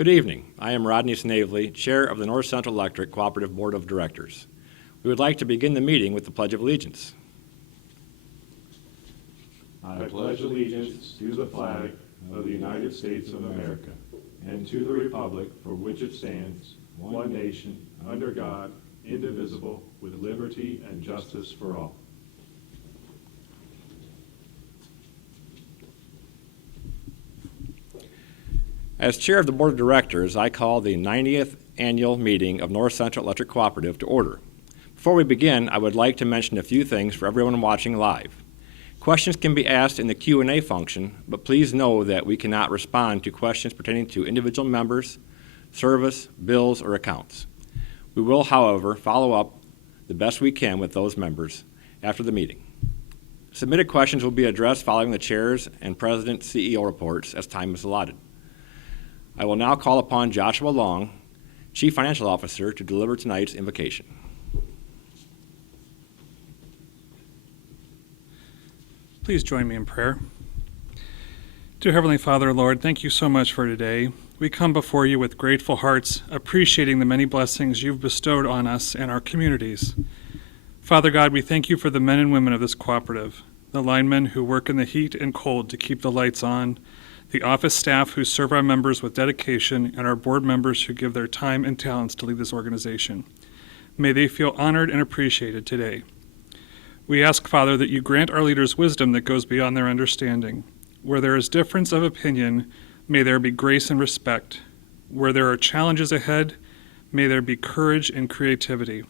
Good evening. I am Rodney Snavely, Chair of the North Central Electric Cooperative Board of Directors. We would like to begin the meeting with the Pledge of Allegiance. I pledge allegiance to the flag of the United States of America and to the republic for which it stands, one nation, under God, indivisible, with liberty and justice for all. As Chair of the Board of Directors, I call the 90th Annual Meeting of North Central Electric Cooperative to order. Before we begin, I would like to mention a few things for everyone watching live. Questions can be asked in the Q&A function, but please know that we cannot respond to questions pertaining to individual members, service, bills, or accounts. We will, however, follow up the best we can with those members after the meeting. Submitted questions will be addressed following the Chair's and President's CEO reports as time is allotted. I will now call upon Joshua Long, Chief Financial Officer, to deliver tonight's invocation. Please join me in prayer. Dear Heavenly Father, Lord, thank you so much for today. We come before you with grateful hearts, appreciating the many blessings you've bestowed on us and our communities. Father God, we thank you for the men and women of this cooperative, the linemen who work in the heat and cold to keep the lights on, the office staff who serve our members with dedication, and our board members who give their time and talents to lead this organization. May they feel honored and appreciated today. We ask, Father, that you grant our leaders wisdom that goes beyond their understanding. Where there is difference of opinion, may there be grace and respect. Where there are challenges ahead, may there be courage and creativity.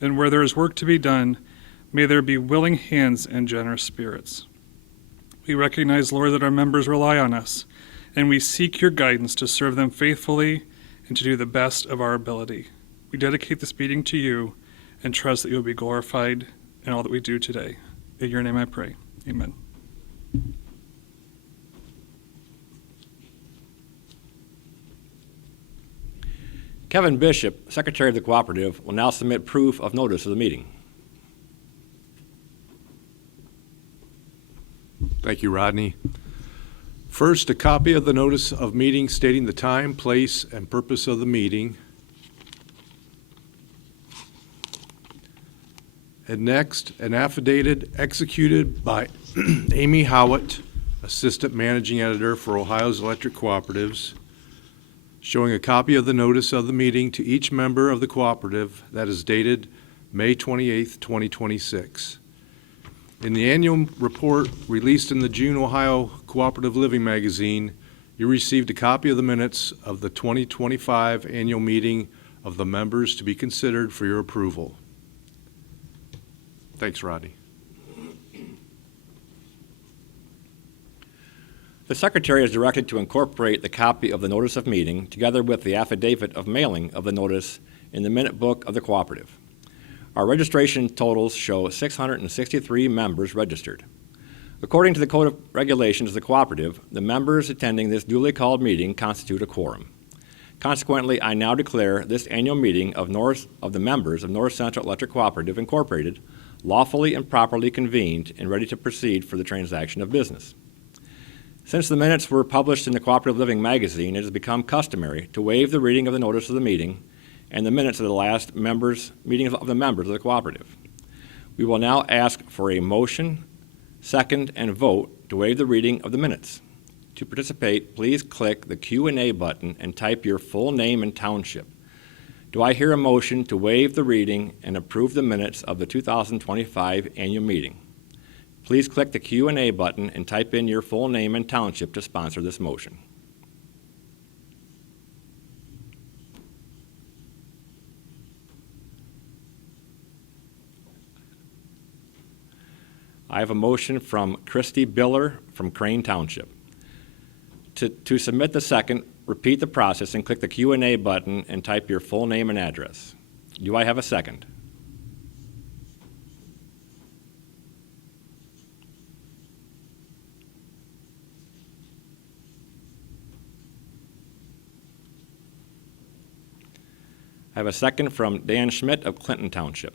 And where there is work to be done, may there be willing hands and generous spirits. We recognize, Lord, that our members rely on us, and we seek your guidance to serve them faithfully and to do the best of our ability. We dedicate this meeting to you and trust that you will be glorified in all that we do today. In your name I pray. Amen. Kevin Bishop, Secretary of the Cooperative, will now submit proof of notice of the meeting. Thank you, Rodney. First, a copy of the notice of meeting stating the time, place, and purpose of the meeting. And next, an affidavit executed by Amy Howitt, Assistant Managing Editor for Ohio's Electric Cooperatives, showing a copy of the notice of the meeting to each member of the cooperative that is dated May 28th, 2026. In the annual report released in the June Ohio Cooperative Living magazine, you received a copy of the minutes of the 2025 annual meeting of the members to be considered for your approval. Thanks, Rodney. The Secretary is directed to incorporate the copy of the notice of meeting together with the affidavit of mailing of the notice in the minute book of the Cooperative. Our registration totals show 663 members registered. According to the Code of Regulations of the Cooperative, the members attending this duly called meeting constitute a quorum. Consequently, I now declare this annual meeting of the members of North Central Electric Cooperative Incorporated lawfully and properly convened and ready to proceed for the transaction of business. Since the minutes were published in the Cooperative Living magazine, it has become customary to waive the reading of the notice of the meeting and the minutes of the last meeting of the members of the Cooperative. We will now ask for a motion, second, and vote to waive the reading of the minutes. To participate, please click the Q&A button and type your full name and township. Do I hear a motion to waive the reading and approve the minutes of the 2025 annual meeting? Please click the Q&A button and type in your full name and township to sponsor this motion. I have a motion from Christy Biller from Crane Township. To submit the second, repeat the process and click the Q&A button and type your full name and address. Do I have a second? I have a second from Dan Schmidt of Clinton Township.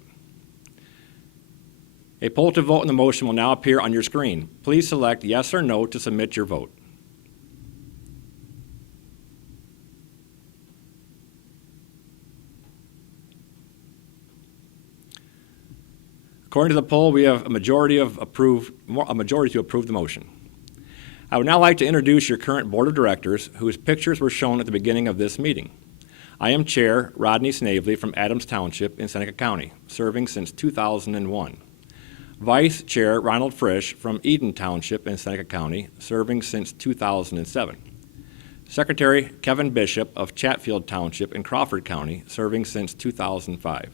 A poll to vote on the motion will now appear on your screen. Please select yes or no to submit your vote. According to the poll, we have a majority to approve the motion. I would now like to introduce your current board of directors, whose pictures were shown at the beginning of this meeting. I am Chair Rodney Snavely from Adams Township in Seneca County, serving since 2001. Vice Chair Ronald Frisch from Eden Township in Seneca County, serving since 2007. Secretary Kevin Bishop of Chatfield Township in Crawford County, serving since 2005.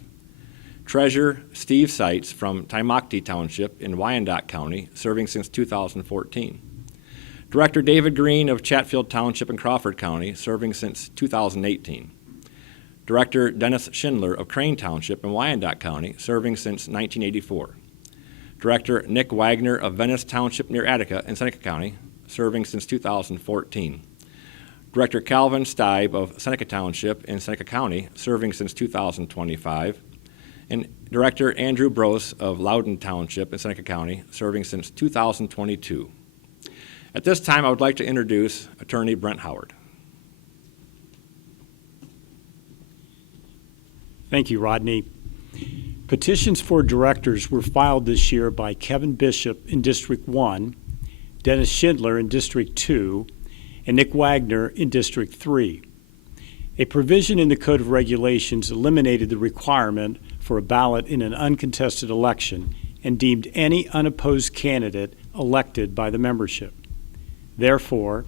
Treasurer Steve Seitz from Timocti Township in Wyandotte County, serving since 2014. Director David Green of Chatfield Township in Crawford County, serving since 2018. Director Dennis Schindler of Crane Township in Wyandotte County, serving since 1984. Director Nick Wagner of Venice Township near Attica in Seneca County, serving since 2014. Director Calvin Stibe of Seneca Township in Seneca County, serving since 2025. And Director Andrew Brose of Loudon Township in Seneca County, serving since 2022. At this time, I would like to introduce Attorney Brent Howard. Thank you, Rodney. Petitions for directors were filed this year by Kevin Bishop in District 1, Dennis Schindler in District 2, and Nick Wagner in District 3. A provision in the Code of Regulations eliminated the requirement for a ballot in an uncontested election and deemed any unopposed candidate elected by the membership. Therefore,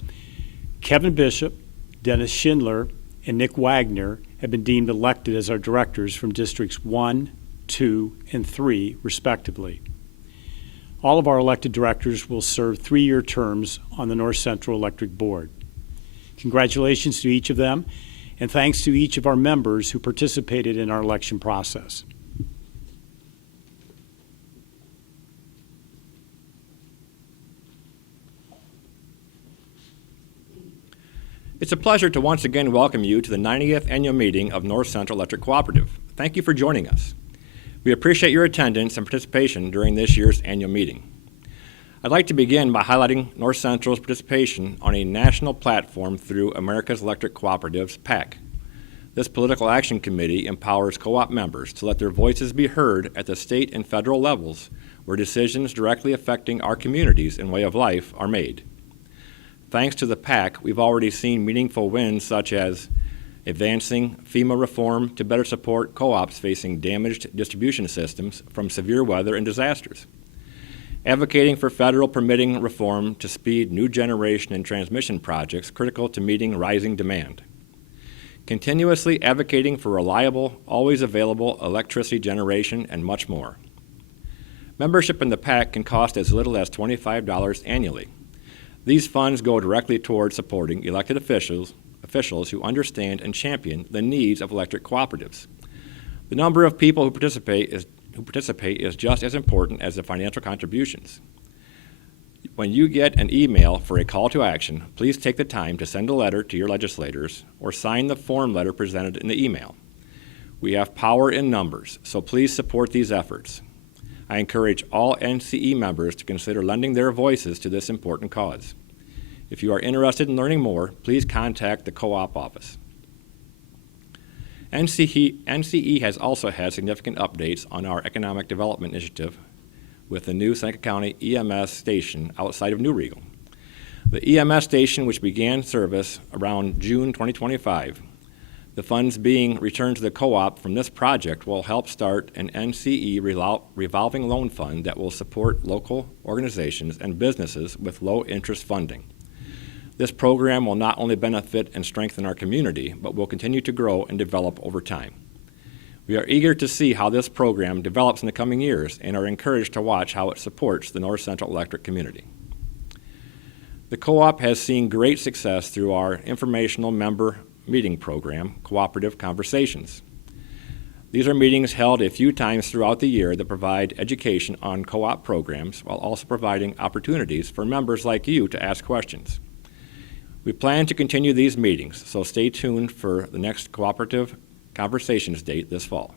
Kevin Bishop, Dennis Schindler, and Nick Wagner have been deemed elected as our directors from Districts 1, 2, and 3, respectively. All of our elected directors will serve 3-year terms on the North Central Electric Board. Congratulations to each of them, and thanks to each of our members who participated in our election process. It's a pleasure to once again welcome you to the 90th annual meeting of North Central Electric Cooperative. Thank you for joining us. We appreciate your attendance and participation during this year's annual meeting. I'd like to begin by highlighting North Central's participation on a national platform through America's Electric Cooperatives, PAC. This political action committee empowers co-op members to let their voices be heard at the state and federal levels where decisions directly affecting our communities and way of life are made. Thanks to the PAC, we've already seen meaningful wins such as advancing FEMA reform to better support co-ops facing damaged distribution systems from severe weather and disasters, advocating for federal permitting reform to speed new generation and transmission projects critical to meeting rising demand, continuously advocating for reliable, always available electricity generation, and much more. Membership in the PAC can cost as little as $25 annually. These funds go directly toward supporting elected officials who understand and champion the needs of electric cooperatives. The number of people who participate is just as important as the financial contributions. When you get an email for a call to action, please take the time to send a letter to your legislators or sign the form letter presented in the email. We have power in numbers, so please support these efforts. I encourage all NCE members to consider lending their voices to this important cause. If you are interested in learning more, please contact the co-op office. NCE has also had significant updates on our economic development initiative with the new Seneca County EMS station outside of New Riegel. The EMS station, which began service around June 2025, the funds being returned to the co-op from this project will help start an NCE revolving loan fund that will support local organizations and businesses with low-interest funding. This program will not only benefit and strengthen our community, but will continue to grow and develop over time. We are eager to see how this program develops in the coming years and are encouraged to watch how it supports the North Central Electric community. The co-op has seen great success through our informational member meeting program, Cooperative Conversations. These are meetings held a few times throughout the year that provide education on co-op programs while also providing opportunities for members like you to ask questions. We plan to continue these meetings, so stay tuned for the next Cooperative Conversations date this fall.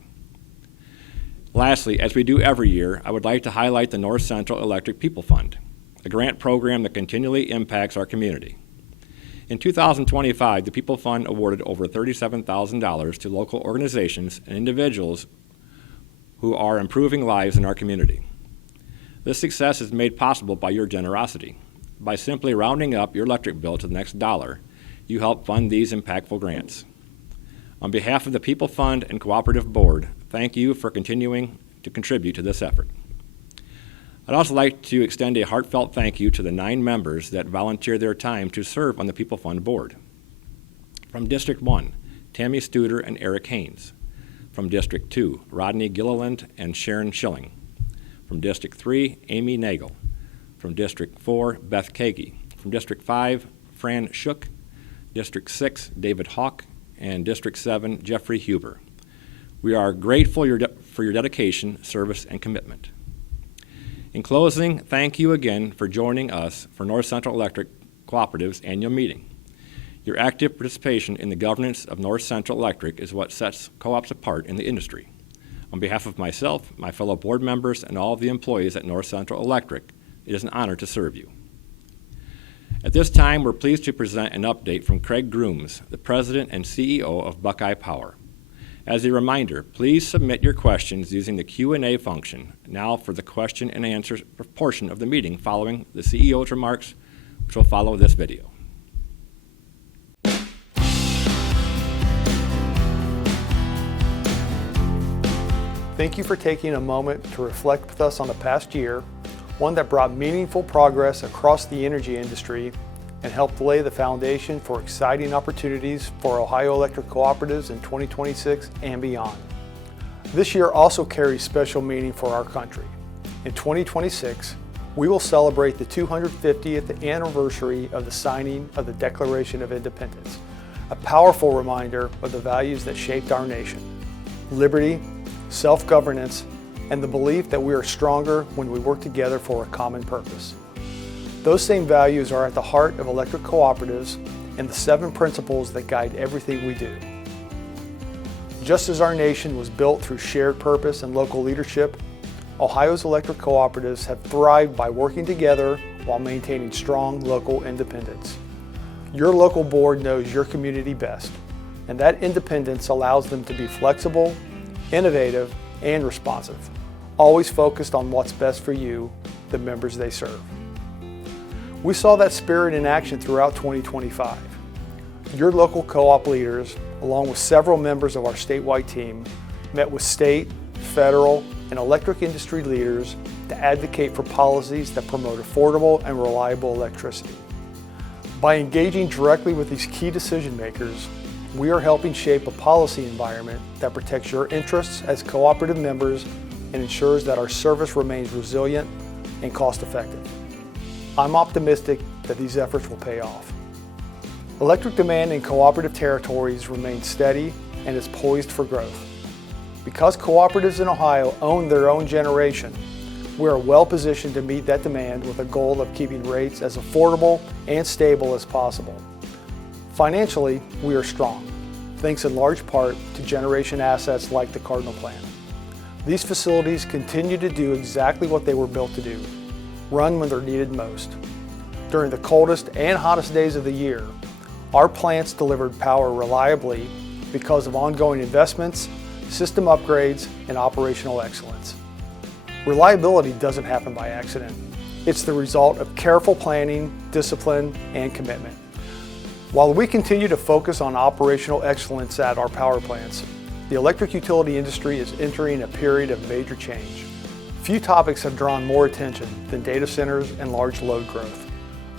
Lastly, as we do every year, I would like to highlight the North Central Electric People Fund, a grant program that continually impacts our community. In 2025, the People Fund awarded over $37,000 to local organizations and individuals who are improving lives in our community. This success is made possible by your generosity. By simply rounding up your electric bill to the next dollar, you help fund these impactful grants. On behalf of the People Fund and Cooperative Board, thank you for continuing to contribute to this effort. I'd also like to extend a heartfelt thank you to the 9 members that volunteer their time to serve on the People Fund Board. From District 1, Tammy Studer and Eric Haynes. From District 2, Rodney Gilliland and Sharon Schilling. From District 3, Amy Nagel. From District 4, Beth Kagi. From District 5, Fran Shook. District 6, David Hawk. And District 7, Jeffrey Huber. We are grateful for your dedication, service, and commitment. In closing, thank you again for joining us for North Central Electric Cooperative's annual meeting. Your active participation in the governance of North Central Electric is what sets co-ops apart in the industry. On behalf of myself, my fellow board members, and all of the employees at North Central Electric, it is an honor to serve you. At this time, we're pleased to present an update from Craig Grooms, the President and CEO of Buckeye Power. As a reminder, please submit your questions using the Q&A function now for the question and answer portion of the meeting following the CEO's remarks, which will follow this video. Thank you for taking a moment to reflect with us on the past year, one that brought meaningful progress across the energy industry and helped lay the foundation for exciting opportunities for Ohio Electric Cooperatives in 2026 and beyond. This year also carries special meaning for our country. In 2026, we will celebrate the 250th anniversary of the signing of the Declaration of Independence, a powerful reminder of the values that shaped our nation: liberty, self-governance, and the belief that we are stronger when we work together for a common purpose. Those same values are at the heart of electric cooperatives and the 7 principles that guide everything we do. Just as our nation was built through shared purpose and local leadership, Ohio's electric cooperatives have thrived by working together while maintaining strong local independence. Your local board knows your community best, and that independence allows them to be flexible, innovative, and responsive, always focused on what's best for you, the members they serve. We saw that spirit in action throughout 2025. Your local co-op leaders, along with several members of our statewide team, met with state, federal, and electric industry leaders to advocate for policies that promote affordable and reliable electricity. By engaging directly with these key decision makers, we are helping shape a policy environment that protects your interests as cooperative members and ensures that our service remains resilient and cost-effective. I'm optimistic that these efforts will pay off. Electric demand in cooperative territories remains steady and is poised for growth. Because cooperatives in Ohio own their own generation, we are well positioned to meet that demand with a goal of keeping rates as affordable and stable as possible. Financially, we are strong, thanks in large part to generation assets like the Cardinal plant. These facilities continue to do exactly what they were built to do, run when they're needed most. During the coldest and hottest days of the year, our plants delivered power reliably because of ongoing investments, system upgrades, and operational excellence. Reliability doesn't happen by accident. It's the result of careful planning, discipline, and commitment. While we continue to focus on operational excellence at our power plants, the electric utility industry is entering a period of major change. Few topics have drawn more attention than data centers and large load growth.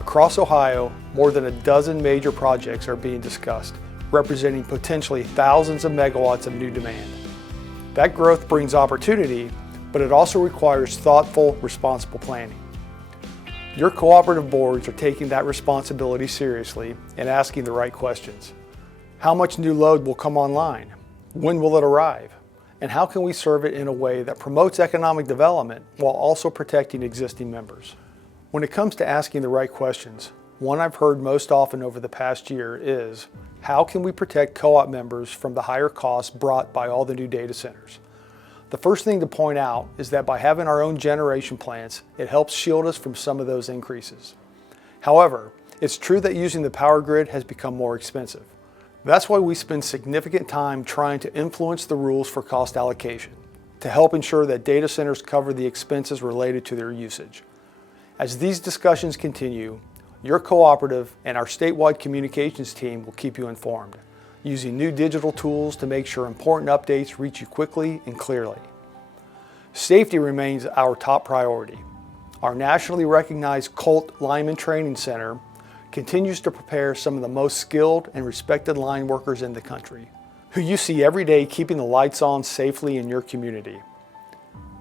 Across Ohio, more than a dozen major projects are being discussed, representing potentially thousands of megawatts of new demand. That growth brings opportunity, but it also requires thoughtful, responsible planning. Your cooperative boards are taking that responsibility seriously and asking the right questions. How much new load will come online? When will it arrive? And how can we serve it in a way that promotes economic development while also protecting existing members? When it comes to asking the right questions, one I've heard most often over the past year is, how can we protect co-op members from the higher costs brought by all the new data centers? The first thing to point out is that by having our own generation plants, it helps shield us from some of those increases. However, it's true that using the power grid has become more expensive. That's why we spend significant time trying to influence the rules for cost allocation to help ensure that data centers cover the expenses related to their usage. As these discussions continue, your cooperative and our statewide communications team will keep you informed, using new digital tools to make sure important updates reach you quickly and clearly. Safety remains our top priority. Our nationally recognized Colt Lineman Training Center continues to prepare some of the most skilled and respected line workers in the country, who you see every day keeping the lights on safely in your community.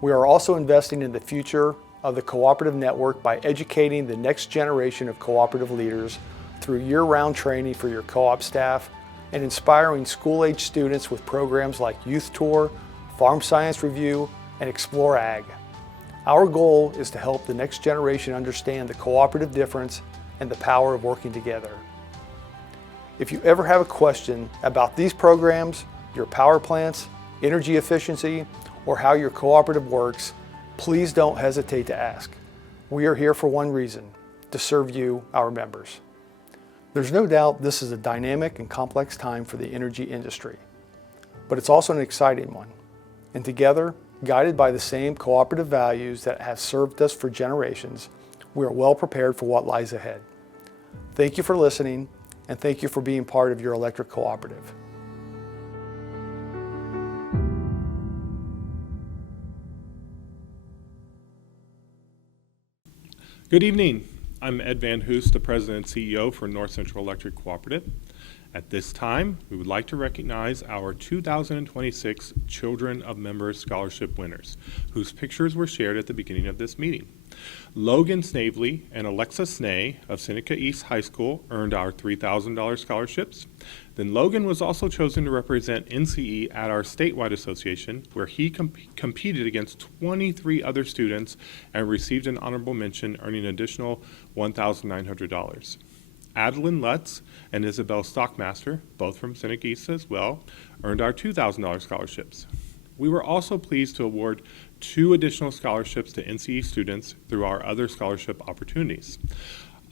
We are also investing in the future of the cooperative network by educating the next generation of cooperative leaders through year-round training for your co-op staff and inspiring school-age students with programs like Youth Tour, Farm Science Review, and Explore Ag. Our goal is to help the next generation understand the cooperative difference and the power of working together. If you ever have a question about these programs, your power plants, energy efficiency, or how your cooperative works, please don't hesitate to ask. We are here for one reason, to serve you, our members. There's no doubt this is a dynamic and complex time for the energy industry, but it's also an exciting one. And together, guided by the same cooperative values that have served us for generations, we are well prepared for what lies ahead. Thank you for listening, and thank you for being part of your electric cooperative. Good evening. I'm Ed Van Hoos, the President and CEO for North Central Electric Cooperative. At this time, we would like to recognize our 2026 Children of Members Scholarship winners, whose pictures were shared at the beginning of this meeting. Logan Snavely and Alexa Snay of Seneca East High School earned our $3,000 scholarships. Then Logan was also chosen to represent NCE at our statewide association, where he competed against 23 other students and received an honorable mention, earning an additional $1,900. Adeline Lutz and Isabel Stockmaster, both from Seneca East as well, earned our $2,000 scholarships. We were also pleased to award 2 additional scholarships to NCE students through our other scholarship opportunities.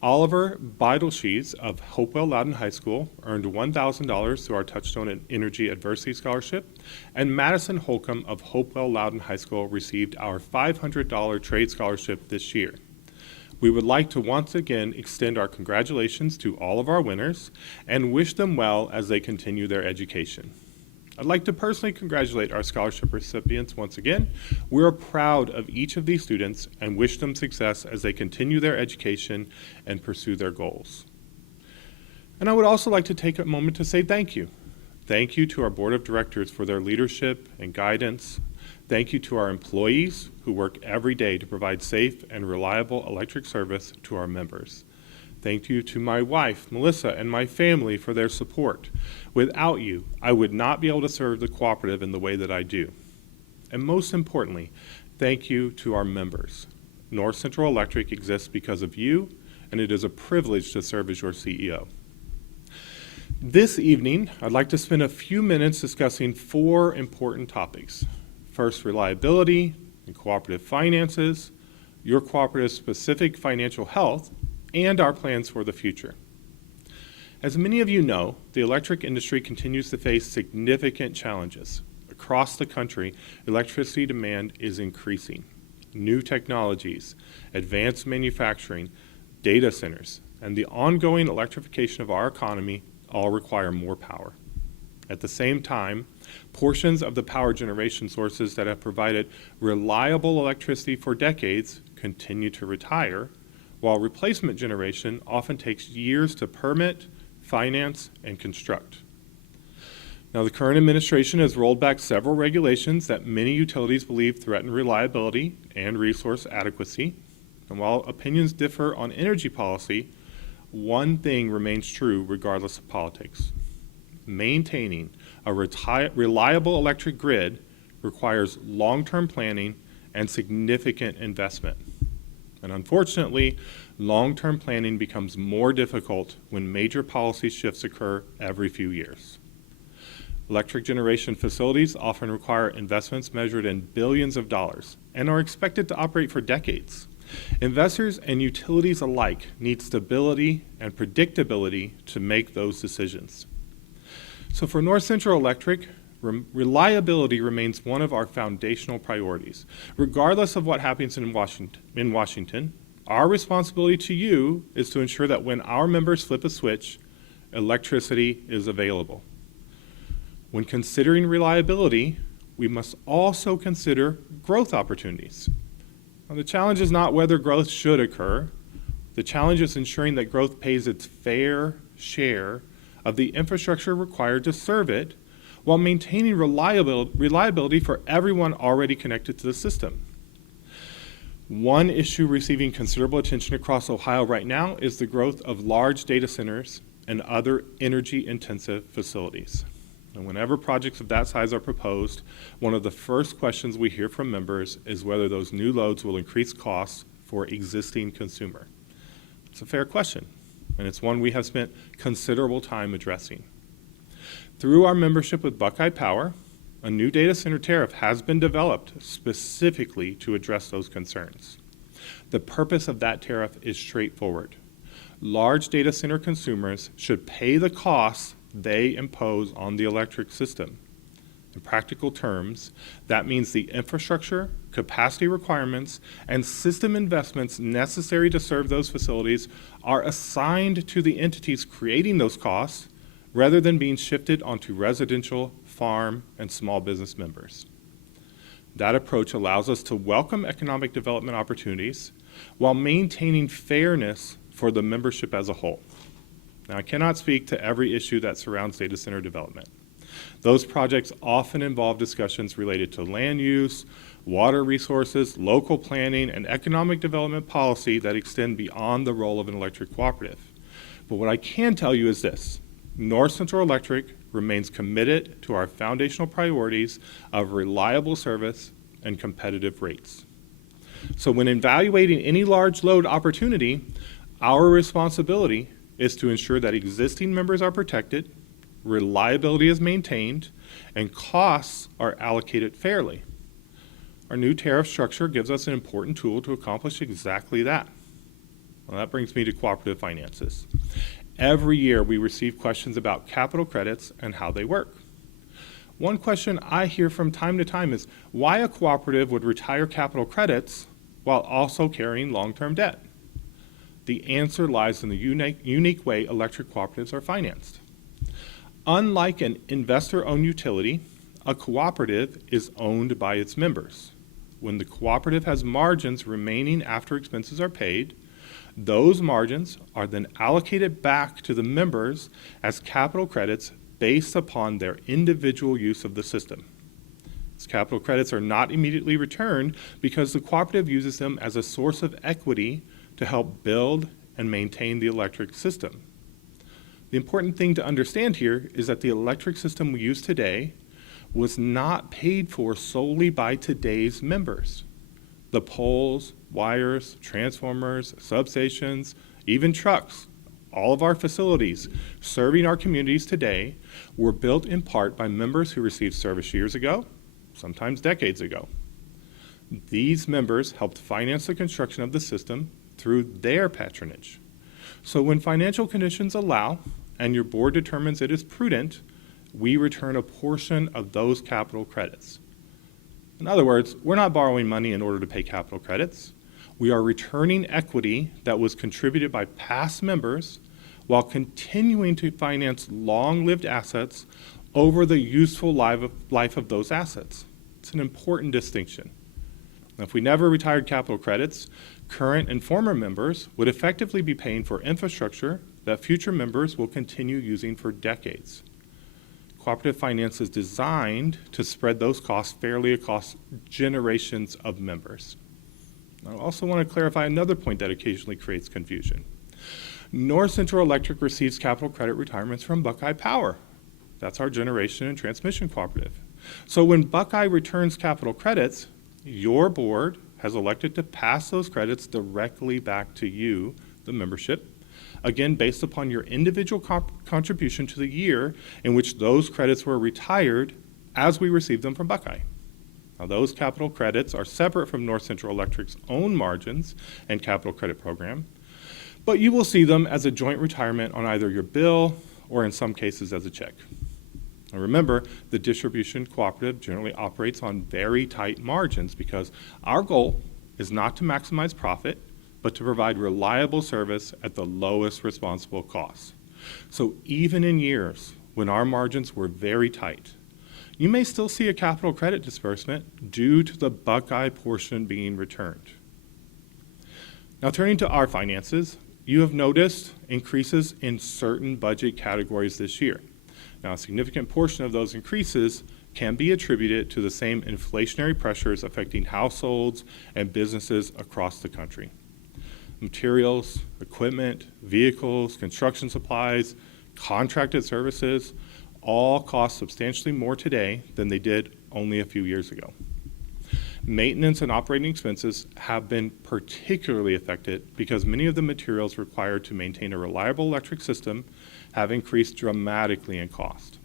Oliver Beidelshees of Hopewell Loudon High School earned $1,000 through our Touchstone Energy Adversity Scholarship, and Madison Holcomb of Hopewell Loudon High School received our $500 trade scholarship this year. We would like to once again extend our congratulations to all of our winners and wish them well as they continue their education. I'd like to personally congratulate our scholarship recipients once again. We're proud of each of these students and wish them success as they continue their education and pursue their goals. And I would also like to take a moment to say thank you. Thank you to our board of directors for their leadership and guidance. Thank you to our employees who work every day to provide safe and reliable electric service to our members. Thank you to my wife, Melissa, and my family for their support. Without you, I would not be able to serve the cooperative in the way that I do. And most importantly, thank you to our members. North Central Electric exists because of you, and it is a privilege to serve as your CEO. This evening, I'd like to spend a few minutes discussing 4 important topics. First, reliability and cooperative finances, your cooperative's specific financial health, and our plans for the future. As many of you know, the electric industry continues to face significant challenges. Across the country, electricity demand is increasing. New technologies, advanced manufacturing, data centers, and the ongoing electrification of our economy all require more power. At the same time, portions of the power generation sources that have provided reliable electricity for decades continue to retire, while replacement generation often takes years to permit, finance, and construct. Now, the current administration has rolled back several regulations that many utilities believe threaten reliability and resource adequacy. And while opinions differ on energy policy, one thing remains true regardless of politics. Maintaining a reliable electric grid requires long-term planning and significant investment. And unfortunately, long-term planning becomes more difficult when major policy shifts occur every few years. Electric generation facilities often require investments measured in billions of dollars and are expected to operate for decades. Investors and utilities alike need stability and predictability to make those decisions. So for North Central Electric, reliability remains one of our foundational priorities. Regardless of what happens in Washington, our responsibility to you is to ensure that when our members flip a switch, electricity is available. When considering reliability, we must also consider growth opportunities. Now, the challenge is not whether growth should occur. The challenge is ensuring that growth pays its fair share of the infrastructure required to serve it, while maintaining reliability for everyone already connected to the system. One issue receiving considerable attention across Ohio right now is the growth of large data centers and other energy-intensive facilities. And whenever projects of that size are proposed, one of the first questions we hear from members is whether those new loads will increase costs for existing consumer. It's a fair question, and it's one we have spent considerable time addressing. Through our membership with Buckeye Power, a new data center tariff has been developed specifically to address those concerns. The purpose of that tariff is straightforward. Large data center consumers should pay the costs they impose on the electric system. In practical terms, that means the infrastructure, capacity requirements, and system investments necessary to serve those facilities are assigned to the entities creating those costs rather than being shifted onto residential, farm, and small business members. That approach allows us to welcome economic development opportunities while maintaining fairness for the membership as a whole. Now, I cannot speak to every issue that surrounds data center development. Those projects often involve discussions related to land use, water resources, local planning, and economic development policy that extend beyond the role of an electric cooperative. But what I can tell you is this: North Central Electric remains committed to our foundational priorities of reliable service and competitive rates. So when evaluating any large load opportunity, our responsibility is to ensure that existing members are protected, reliability is maintained, and costs are allocated fairly. Our new tariff structure gives us an important tool to accomplish exactly that. Well, that brings me to cooperative finances. Every year we receive questions about capital credits and how they work. One question I hear from time to time is why a cooperative would retire capital credits while also carrying long-term debt. The answer lies in the unique way electric cooperatives are financed. Unlike an investor-owned utility, a cooperative is owned by its members. When the cooperative has margins remaining after expenses are paid, those margins are then allocated back to the members as capital credits based upon their individual use of the system. These capital credits are not immediately returned because the cooperative uses them as a source of equity to help build and maintain the electric system. The important thing to understand here is that the electric system we use today was not paid for solely by today's members. The poles, wires, transformers, substations, even trucks, all of our facilities serving our communities today were built in part by members who received service years ago, sometimes decades ago. These members helped finance the construction of the system through their patronage. So when financial conditions allow and your board determines it is prudent, we return a portion of those capital credits. In other words, we're not borrowing money in order to pay capital credits. We are returning equity that was contributed by past members while continuing to finance long-lived assets over the useful life of those assets. It's an important distinction. Now, if we never retired capital credits, current and former members would effectively be paying for infrastructure that future members will continue using for decades. Cooperative finance is designed to spread those costs fairly across generations of members. I also want to clarify another point that occasionally creates confusion. North Central Electric receives capital credit retirements from Buckeye Power. That's our generation and transmission cooperative. So when Buckeye returns capital credits, your board has elected to pass those credits directly back to you, the membership, again based upon your individual contribution to the year in which those credits were retired as we received them from Buckeye. Now, those capital credits are separate from North Central Electric's own margins and capital credit program, but you will see them as a joint retirement on either your bill or in some cases as a check. Now remember, the distribution cooperative generally operates on very tight margins because our goal is not to maximize profit, but to provide reliable service at the lowest responsible cost. So even in years when our margins were very tight, you may still see a capital credit disbursement due to the Buckeye portion being returned. Now turning to our finances, you have noticed increases in certain budget categories this year. Now a significant portion of those increases can be attributed to the same inflationary pressures affecting households and businesses across the country. Materials, equipment, vehicles, construction supplies, contracted services all cost substantially more today than they did only a few years ago. Maintenance and operating expenses have been particularly affected because many of the materials required to maintain a reliable electric system have increased dramatically in cost.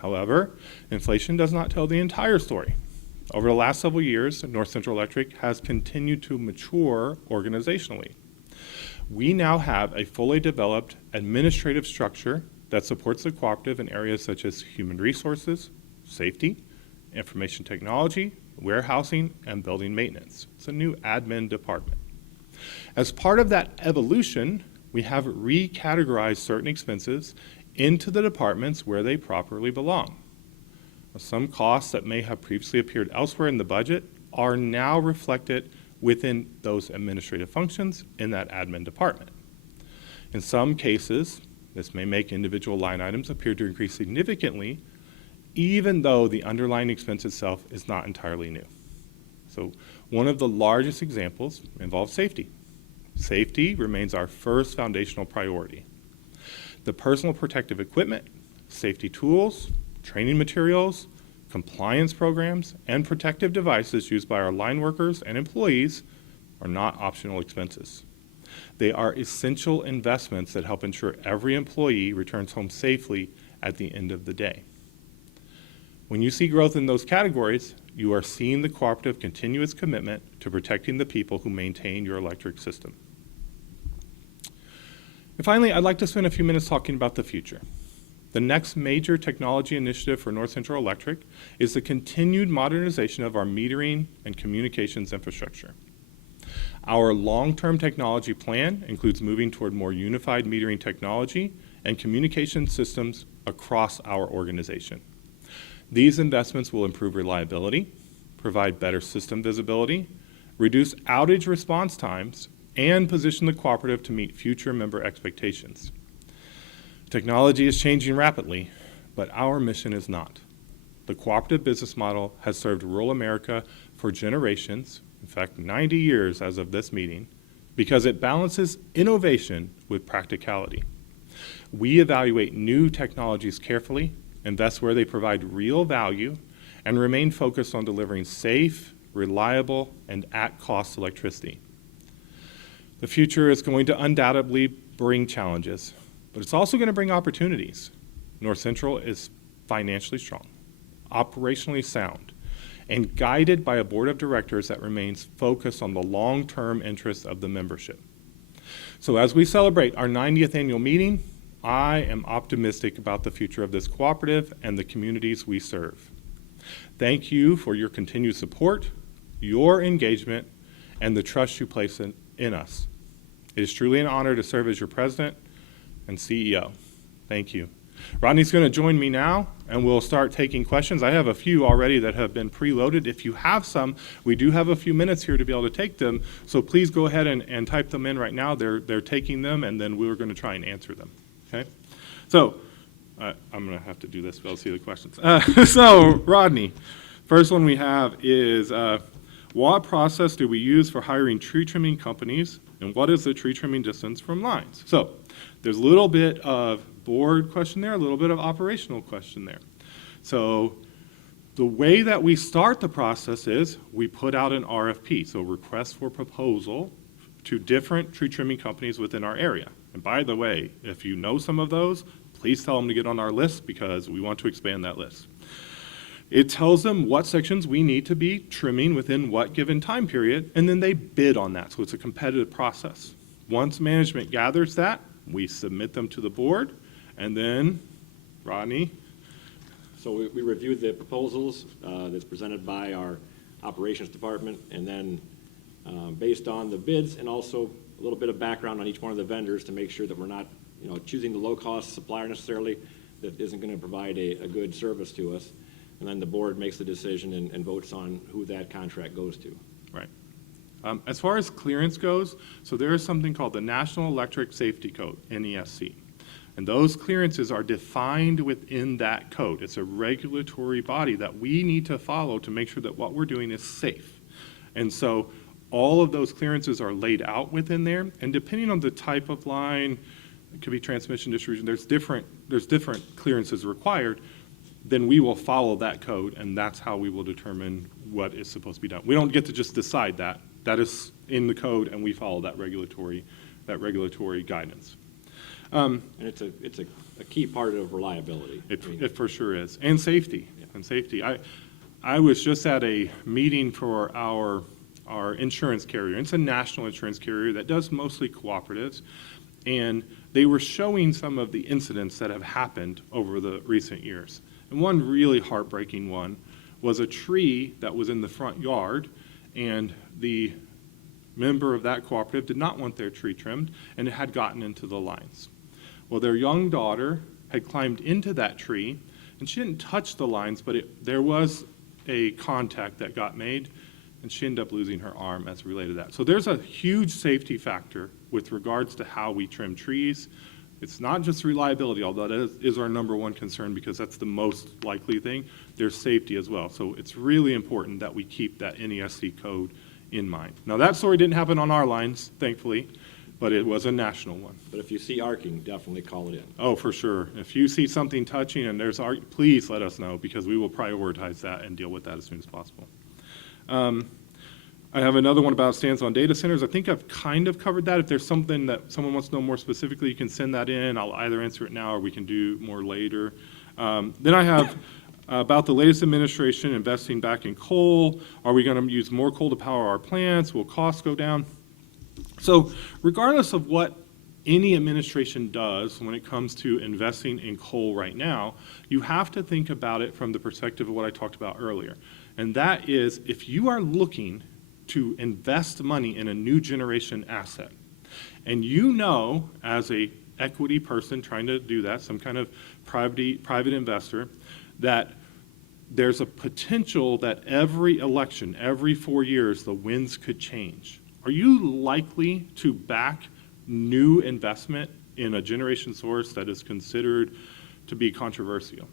However, inflation does not tell the entire story. Over the last several years, North Central Electric has continued to mature organizationally. We now have a fully developed administrative structure that supports the cooperative in areas such as human resources, safety, information technology, warehousing, and building maintenance. It's a new admin department. As part of that evolution, we have recategorized certain expenses into the departments where they properly belong. Some costs that may have previously appeared elsewhere in the budget are now reflected within those administrative functions in that admin department. In some cases, this may make individual line items appear to increase significantly, even though the underlying expense itself is not entirely new. So one of the largest examples involves safety. Safety remains our first foundational priority. The personal protective equipment, safety tools, training materials, compliance programs, and protective devices used by our line workers and employees are not optional expenses. They are essential investments that help ensure every employee returns home safely at the end of the day. When you see growth in those categories, you are seeing the cooperative continue its commitment to protecting the people who maintain your electric system. And finally, I'd like to spend a few minutes talking about the future. The next major technology initiative for North Central Electric is the continued modernization of our metering and communications infrastructure. Our long-term technology plan includes moving toward more unified metering technology and communication systems across our organization. These investments will improve reliability, provide better system visibility, reduce outage response times, and position the cooperative to meet future member expectations. Technology is changing rapidly, but our mission is not. The cooperative business model has served rural America for generations, in fact 90 years as of this meeting, because it balances innovation with practicality. We evaluate new technologies carefully, invest where they provide real value, and remain focused on delivering safe, reliable, and at-cost electricity. The future is going to undoubtedly bring challenges, but it's also going to bring opportunities. North Central is financially strong, operationally sound, and guided by a board of directors that remains focused on the long-term interests of the membership. So as we celebrate our 90th annual meeting, I am optimistic about the future of this cooperative and the communities we serve. Thank you for your continued support, your engagement, and the trust you place in us. It is truly an honor to serve as your president and CEO. Thank you. Rodney's going to join me now, and we'll start taking questions. I have a few already that have been preloaded. If you have some, we do have a few minutes here to be able to take them, so please go ahead and type them in right now. They're taking them, and then we're going to try and answer them. Okay? So I'm going to have to do this, but I'll see the questions. So, Rodney, first one we have is, what process do we use for hiring tree trimming companies, and what is the tree trimming distance from lines? So there's a little bit of board question there, a little bit of operational question there. So the way that we start the process is we put out an RFP, so request for proposal, to different tree trimming companies within our area. And by the way, if you know some of those, please tell them to get on our list because we want to expand that list. It tells them what sections we need to be trimming within what given time period, and then they bid on that, so it's a competitive process. Once management gathers that, we submit them to the board, and then, Rodney? So we reviewed the proposals that's presented by our operations department, and then based on the bids and also a little bit of background on each one of the vendors to make sure that we're not choosing the low-cost supplier necessarily that isn't going to provide a good service to us. And then the board makes the decision and votes on who that contract goes to. Right. As far as clearance goes, so there is something called the National Electric Safety Code, NESC. And those clearances are defined within that code. It's a regulatory body that we need to follow to make sure that what we're doing is safe. And so all of those clearances are laid out within there. And depending on the type of line, it could be transmission distribution, there's different clearances required. Then we will follow that code, and that's how we will determine what is supposed to be done. We don't get to just decide that. That is in the code, and we follow that regulatory guidance. And it's a key part of reliability. It for sure is, and safety. Yeah. And safety. I was just at a meeting for our insurance carrier. It's a national insurance carrier that does mostly cooperatives, and they were showing some of the incidents that have happened over the recent years. And one really heartbreaking one was a tree that was in the front yard, and the member of that cooperative did not want their tree trimmed, and it had gotten into the lines. Well, their young daughter had climbed into that tree, and she didn't touch the lines, but there was a contact that got made, and she ended up losing her arm as related to that. So there's a huge safety factor with regards to how we trim trees. It's not just reliability, although that is our number one concern because that's the most likely thing. There's safety as well. So it's really important that we keep that NESC code in mind. Now, that story didn't happen on our lines, thankfully, but it was a national one. But if you see arcing, definitely call it in. Oh, for sure. If you see something touching and there's arc, please let us know because we will prioritize that and deal with that as soon as possible. I have another one about stands on data centers. I think I've kind of covered that. If there's something that someone wants to know more specifically, you can send that in. I'll either answer it now or we can do more later. Then I have about the latest administration investing back in coal. Are we going to use more coal to power our plants? Will costs go down? So regardless of what any administration does when it comes to investing in coal right now, you have to think about it from the perspective of what I talked about earlier. And that is if you are looking to invest money in a new generation asset, and you know as a equity person trying to do that, some kind of private investor, that there's a potential that every election, every 4 years, the winds could change. Are you likely to back new investment in a generation source that is considered to be controversial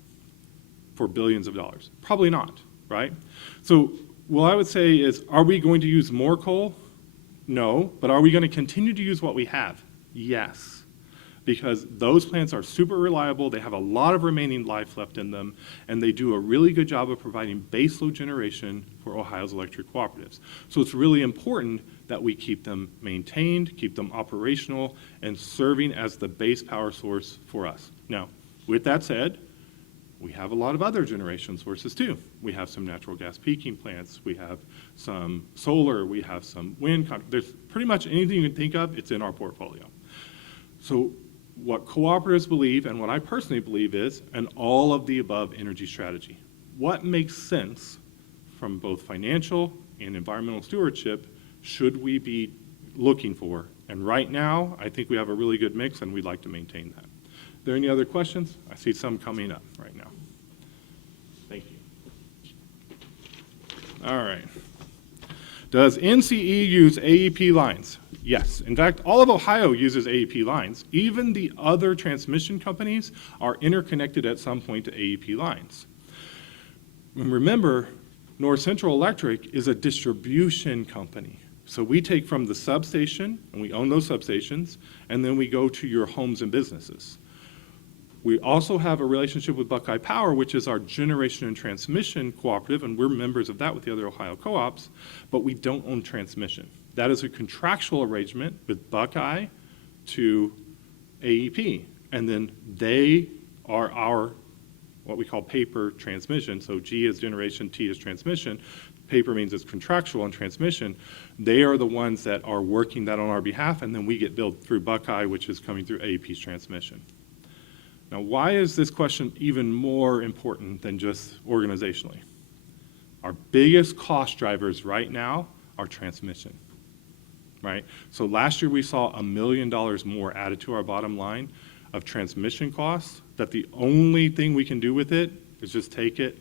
for billions of dollars? Probably not, right? So what I would say is, are we going to use more coal? No. But are we going to continue to use what we have? Yes. Because those plants are super reliable, they have a lot of remaining life left in them, and they do a really good job of providing baseload generation for Ohio's electric cooperatives. So it's really important that we keep them maintained, keep them operational, and serving as the base power source for us. Now, with that said, we have a lot of other generation sources too. We have some natural gas peaking plants, we have some solar, we have some wind. There's pretty much anything you can think of, it's in our portfolio. So what cooperatives believe, and what I personally believe, is an all of the above energy strategy. What makes sense from both financial and environmental stewardship should we be looking for? And right now, I think we have a really good mix, and we'd like to maintain that. Are there any other questions? I see some coming up right now. Thank you. All right. Does NCE use AEP lines? Yes. In fact, all of Ohio uses AEP lines. Even the other transmission companies are interconnected at some point to AEP lines. And remember, North Central Electric is a distribution company. So we take from the substation, and we own those substations, and then we go to your homes and businesses. We also have a relationship with Buckeye Power, which is our generation and transmission cooperative, and we're members of that with the other Ohio co-ops, but we don't own transmission. That is a contractual arrangement with Buckeye to AEP, and then they are our, what we call paper transmission. So G is generation, T is transmission. Paper means it's contractual, and transmission, they are the ones that are working that on our behalf, and then we get billed through Buckeye, which is coming through AEP's transmission. Now, why is this question even more important than just organizationally? Our biggest cost drivers right now are transmission, right? So last year we saw $1 million more added to our bottom line of transmission costs, that the only thing we can do with it is just take it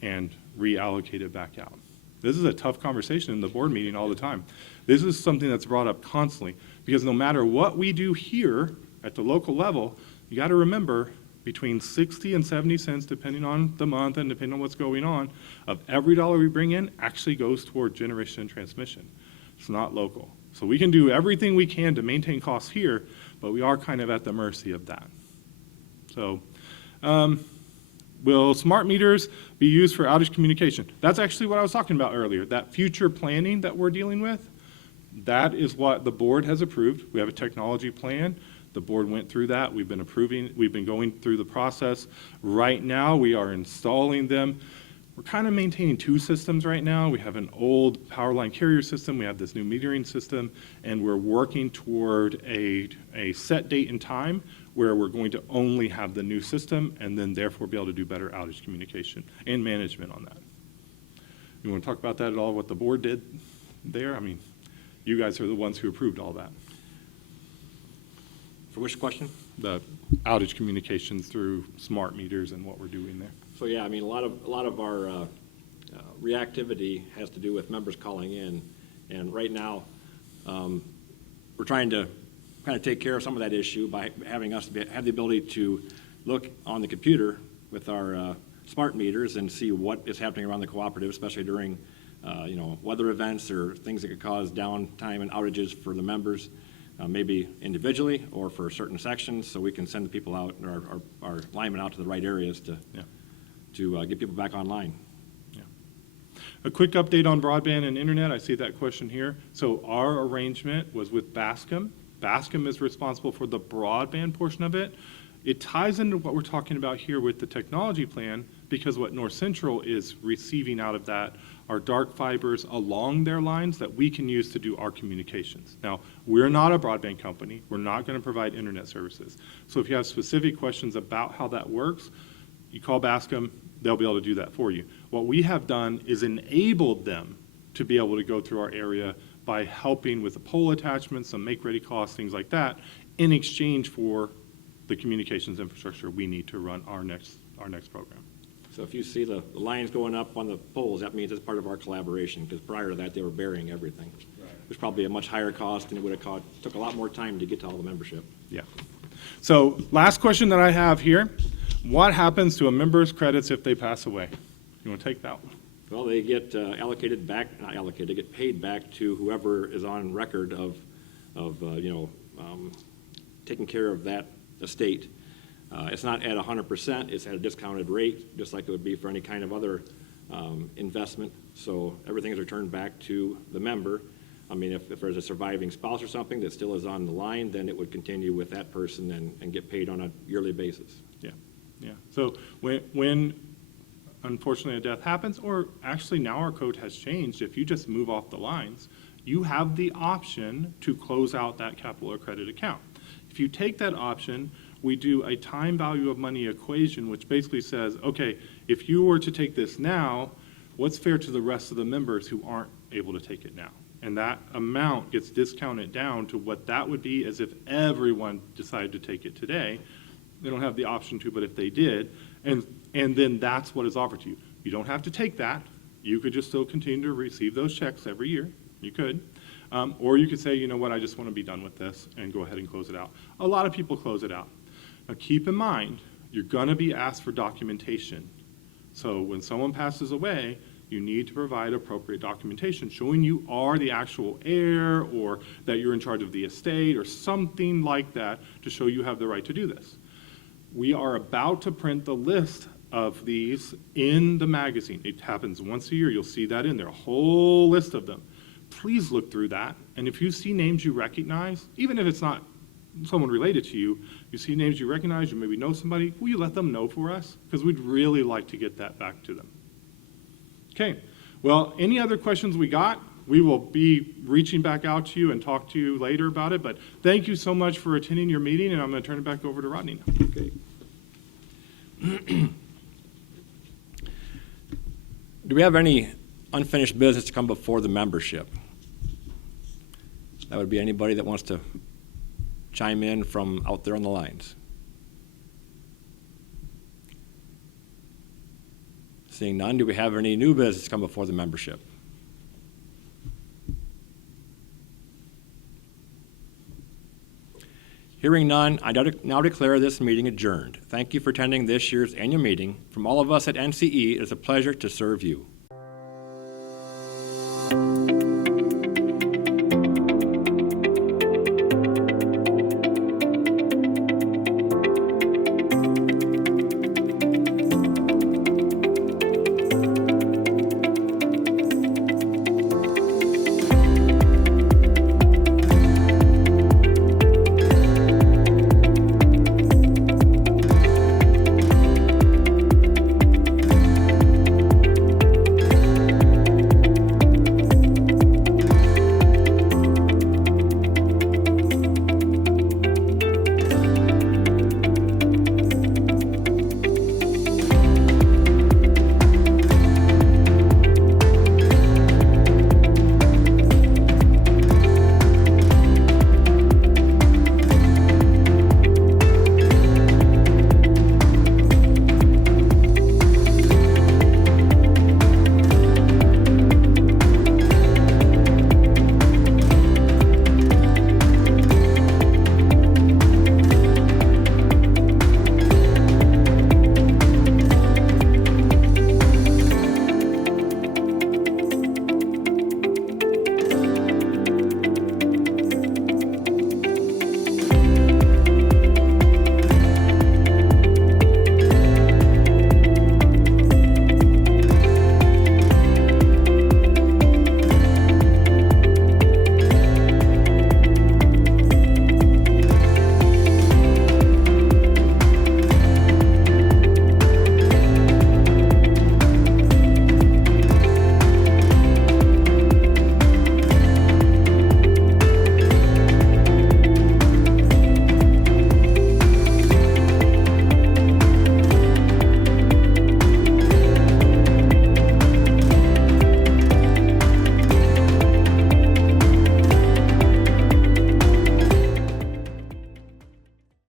and reallocate it back out. This is a tough conversation in the board meeting all the time. This is something that's brought up constantly, because no matter what we do here at the local level, you got to remember, between 60 and 70 cents, depending on the month and depending on what's going on, of every dollar we bring in actually goes toward generation and transmission. It's not local. So we can do everything we can to maintain costs here, but we are kind of at the mercy of that. So, will smart meters be used for outage communication? That's actually what I was talking about earlier. That future planning that we're dealing with, that is what the board has approved. We have a technology plan. The board went through that. We've been going through the process. Right now, we are installing them. We're kind of maintaining two systems right now. We have an old power line carrier system. We have this new metering system, and we're working toward a set date and time where we're going to only have the new system, and then therefore be able to do better outage communication and management on that. You want to talk about that at all, what the board did there? I mean, you guys are the ones who approved all that. For which question? The outage communications through smart meters and what we're doing there. So yeah, I mean, a lot of our reactivity has to do with members calling in, and right now we're trying to kind of take care of some of that issue by having us have the ability to look on the computer with our smart meters and see what is happening around the cooperative, especially during weather events or things that could cause downtime and outages for the members. Maybe individually or for certain sections, so we can send the people out, or our linemen out to the right areas to get people back online. Yeah. A quick update on broadband and internet. I see that question here. So our arrangement was with Bascom. Bascom is responsible for the broadband portion of it. It ties into what we're talking about here with the technology plan, because what North Central is receiving out of that are dark fibers along their lines that we can use to do our communications. Now, we're not a broadband company. We're not going to provide internet services. So if you have specific questions about how that works, you call Bascom, they'll be able to do that for you. What we have done is enabled them to be able to go through our area by helping with the pole attachments, some make-ready costs, things like that, in exchange for the communications infrastructure we need to run our next program. So if you see the lines going up on the poles, that means it's part of our collaboration, because prior to that, they were burying everything. It was probably a much higher cost, and it would have took a lot more time to get to all the membership. Yeah. So last question that I have here, what happens to a member's credits if they pass away? You want to take that one? Well, they get allocated back, not allocated, they get paid back to whoever is on record of taking care of that estate. It's not at 100%, it's at a discounted rate, just like it would be for any kind of other investment. So everything is returned back to the member. I mean, if there's a surviving spouse or something that still is on the line, then it would continue with that person and get paid on a yearly basis. Yeah, yeah. So when unfortunately a death happens, or actually now our code has changed, if you just move off the lines, you have the option to close out that capital or credit account. If you take that option, we do a time value of money equation, which basically says, okay, if you were to take this now, what's fair to the rest of the members who aren't able to take it now? And that amount gets discounted down to what that would be as if everyone decided to take it today. They don't have the option to, but if they did, and then that's what is offered to you. You don't have to take that. You could just still continue to receive those checks every year. You could. Or you could say, you know what, I just want to be done with this and go ahead and close it out. A lot of people close it out. Now keep in mind, you're going to be asked for documentation. So when someone passes away, you need to provide appropriate documentation showing you are the actual heir or that you're in charge of the estate or something like that to show you have the right to do this. We are about to print the list of these in the magazine. It happens once a year. You'll see that in there, a whole list of them. Please look through that. And if you see names you recognize, even if it's not someone related to you, you see names you recognize, you maybe know somebody, will you let them know for us? Because we'd really like to get that back to them. Okay, well, any other questions we got, we will be reaching back out to you and talk to you later about it. But thank you so much for attending your meeting, and I'm going to turn it back over to Rodney now. Okay. Do we have any unfinished business to come before the membership? That would be anybody that wants to chime in from out there on the lines. Seeing none, do we have any new business to come before the membership? Hearing none, I now declare this meeting adjourned. Thank you for attending this year's annual meeting. From all of us at NCE, it is a pleasure to serve you.